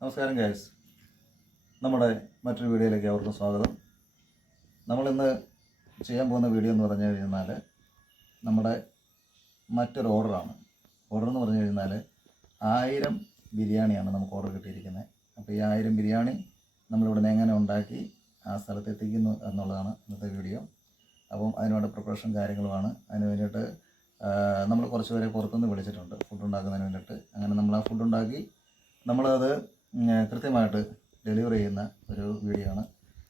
നമസ്കാരം ഗൈസ്, നമ്മുടെ മറ്റൊരു വീഡിയോയിലേക്ക് അവർക്കും സ്വാഗതം. നമ്മളിന്ന് ചെയ്യാൻ പോകുന്ന വീഡിയോ എന്ന് പറഞ്ഞു കഴിഞ്ഞാൽ നമ്മുടെ മറ്റൊരു ഓർഡറാണ്. ഓർഡർ എന്ന് പറഞ്ഞു കഴിഞ്ഞാൽ 1000 ബിരിയാണിയാണ് നമുക്ക് ഓർഡർ കിട്ടിയിരിക്കുന്നത്. അപ്പോൾ ഈ 1000 ബിരിയാണി നമ്മളിവിടെ എങ്ങനെ ഉണ്ടാക്കി ആ സ്ഥലത്ത് എത്തിക്കുന്നു എന്നുള്ളതാണ് ഇന്നത്തെ വീഡിയോ. അപ്പം അതിനുവേണ്ട പ്രിപ്പറേഷൻ കാര്യങ്ങളുമാണ്. അതിന് വേണ്ടിയിട്ട് നമ്മൾ കുറച്ച് പേരെ പുറത്തുനിന്ന് വിളിച്ചിട്ടുണ്ട് ഫുഡ് ഉണ്ടാക്കുന്നതിന് വേണ്ടിയിട്ട്. അങ്ങനെ നമ്മൾ ആ ഫുഡ് ഉണ്ടാക്കി നമ്മളത് കൃത്യമായിട്ട് ഡെലിവറി ചെയ്യുന്ന ഒരു വീഡിയോ ആണ്.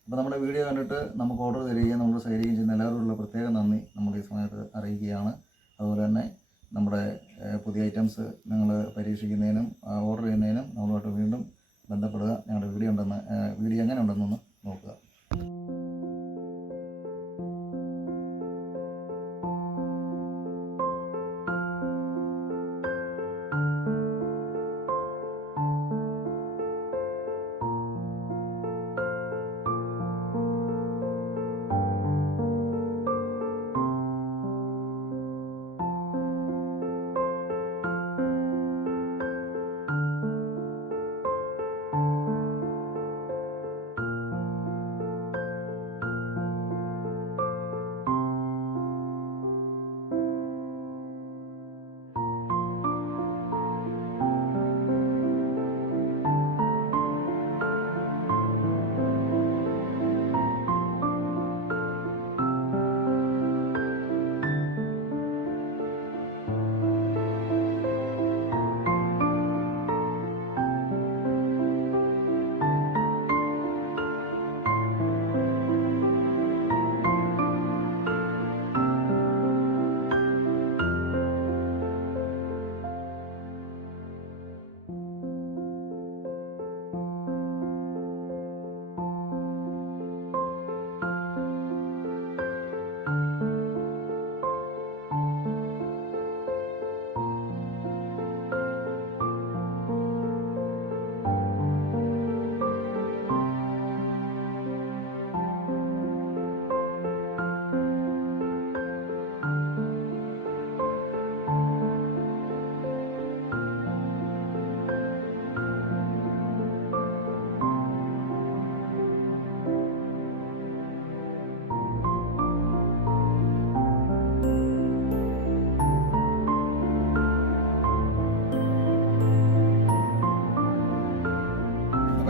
അപ്പോൾ നമ്മുടെ വീഡിയോ കണ്ടിട്ട് നമുക്ക് ഓർഡർ തരികയും നമ്മൾ സഹകരിക്കുകയും ചെയ്യുന്ന എല്ലാവരോടുള്ള പ്രത്യേക നന്ദി നമ്മൾ ഈ സമയത്ത് അറിയിക്കുകയാണ്. അതുപോലെ തന്നെ നമ്മുടെ പുതിയ ഐറ്റംസ് നിങ്ങൾ പരീക്ഷിക്കുന്നതിനും ഓർഡർ ചെയ്യുന്നതിനും നമ്മളുമായിട്ട് വീണ്ടും ബന്ധപ്പെടുക. ഞങ്ങളുടെ വീഡിയോ എങ്ങനെ ഉണ്ടെന്നൊന്ന് നോക്കുക.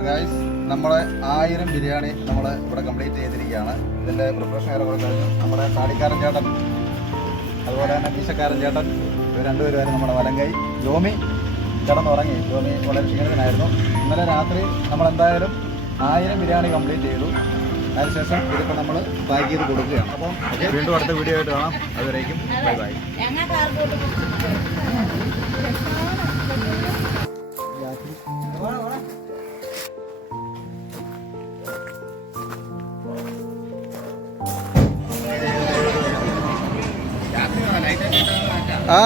ഗൈസ്, നമ്മളെ 1000 ബിരിയാണി നമ്മൾ ഇവിടെ കംപ്ലീറ്റ് ചെയ്തിരിക്കുകയാണ്. ഇതിൻ്റെ പ്രിപ്പറേഷൻ ഏറെ കൂടെ കഴിഞ്ഞു. നമ്മുടെ താടിക്കാരൻ ചേട്ടൻ, അതുപോലെ തന്നെ മീശക്കാരൻ ചേട്ടൻ, ഇവർ രണ്ടുപേരും നമ്മുടെ വലങ്കൈ. ജോമി കിടന്നുറങ്ങി. ജോമി വളരെ ക്ഷീണിതനായിരുന്നു. ഇന്നലെ രാത്രി നമ്മളെന്തായാലും 1000 ബിരിയാണി കംപ്ലീറ്റ് ചെയ്തു. അതിനുശേഷം ഇതിപ്പോൾ നമ്മൾ പാക്ക് ചെയ്ത് കൊടുക്കുകയാണ്. അപ്പം വീണ്ടും അടുത്ത വീഡിയോ ആയിട്ട് കാണാം. അതുവരേക്കും ബൈ ബൈ. ആ